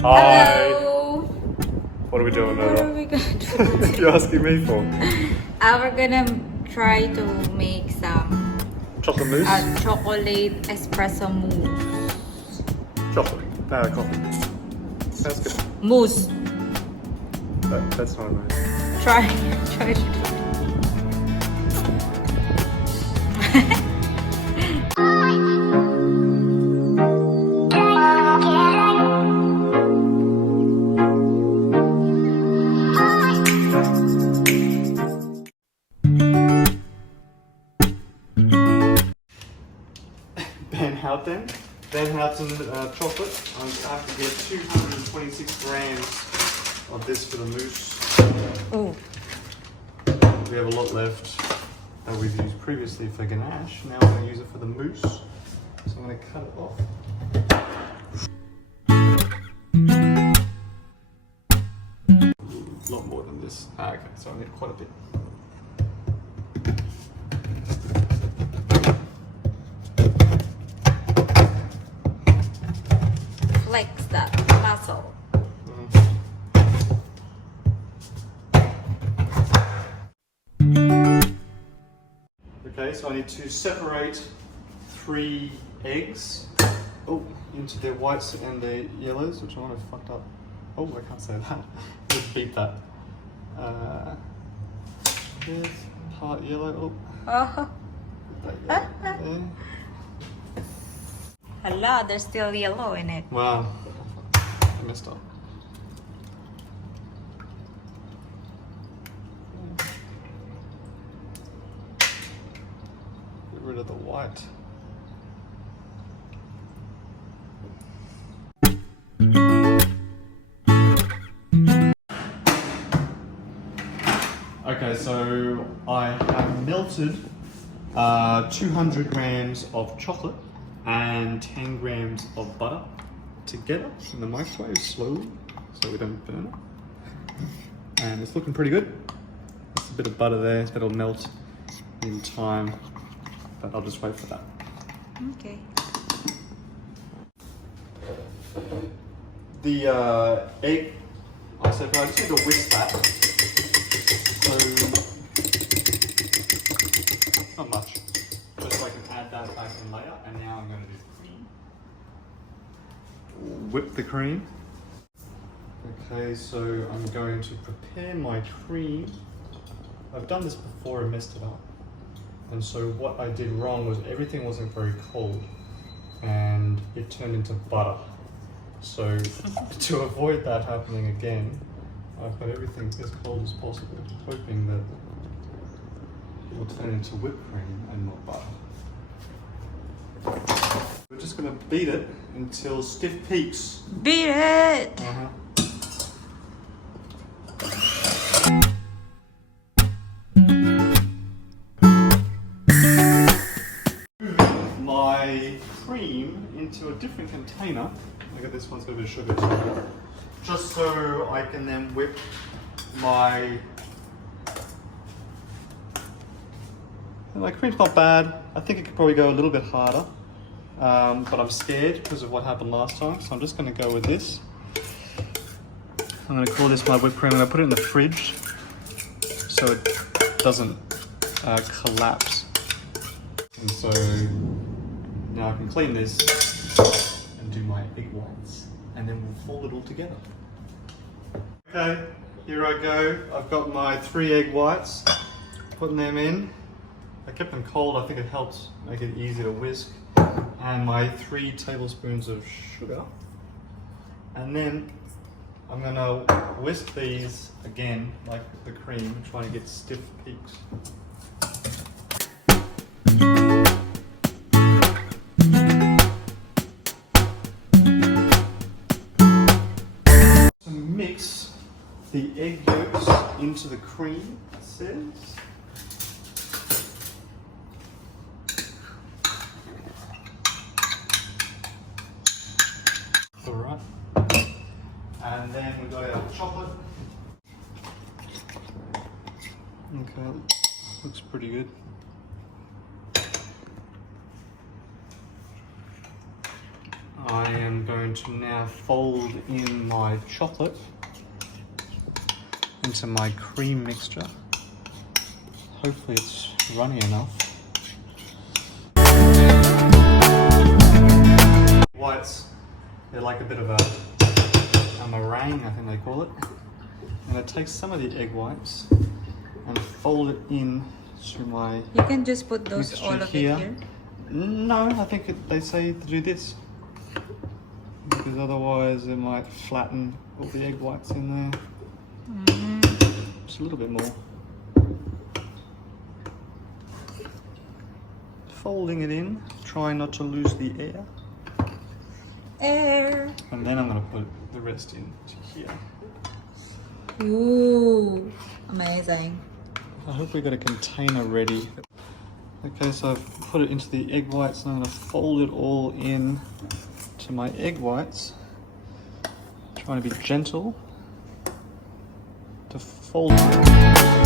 Hi. Hello. What are we doing, What are Nova? we gonna do? You're asking me for We're gonna try to make some chocolate mousse. chocolate espresso mousse. Chocolate. Coffee. That's good. Mousse. That's not nice. Try to do it. Van Houten chocolate. I have to get 226 grams of this for the mousse. Oh. We have a lot left that we've used previously for ganache. Now we're going to use it for the mousse. So I'm going to cut it off. A lot more than this. Okay, so I need quite a bit. Flex that muscle. Okay, so I need to separate 3 eggs into their whites and their yellows, which I might have fucked up. Oh, I can't say that. Let's beat that. Here's part yellow. Oh. Put that yellow there. Hello, there's still yellow in it. Wow, I messed up. Get rid of the white. Okay, so I have melted 200 grams of chocolate and 10 grams of butter together in the microwave slowly so we don't burn it. And it's looking pretty good. There's a bit of butter there, that'll melt in time, but I'll just wait for that. Okay. The egg, I said, I just need to whisk that. So, not much. Just so I can add that back in later. And now I'm going to do cream. Whip the cream. Okay, so I'm going to prepare my cream. I've done this before and messed it up. And so what I did wrong was everything wasn't very cold and it turned into butter. So to avoid that happening again, I've got everything as cold as possible, hoping that it will turn into whipped cream and not butter. We're just going to beat it until stiff peaks. Beat it! My cream into a different container. Look at this one's got a bit of sugar to it. Just so I can then whip my cream's not bad. I think it could probably go a little bit harder, but I'm scared because of what happened last time, so I'm just going to go with this. I'm going to call this my whipped cream. I'm going to put it in the fridge so it doesn't collapse. And so now I can clean this and do my egg whites, and then we'll fold it all together. Okay, here I go. I've got my 3 egg whites, putting them in. I kept them cold, I think it helps make it easy to whisk. And my 3 tablespoons of sugar. And then I'm gonna whisk these again, like the cream, trying to get stiff peaks. Mix the egg yolks into the cream, it says. Alright. And then we've got our chocolate. Okay, looks pretty good. I am going going to now fold in my chocolate into my cream mixture. Hopefully it's runny enough. Whites, they're like a bit of a meringue, I think they call it. I'm going to take some of the egg whites and fold it in to my You can just put those mixture all of here. it here. No, I think they say to do this. Because otherwise it might flatten all the egg whites in there. Just a little bit more. Folding it in, trying not to lose the air. Air. And then I'm going to put the rest in here. Ooh, amazing. I hope we got a container ready. Okay, so I've put it into the egg whites and I'm going to fold it all in to my egg whites. Trying to be gentle to fold it.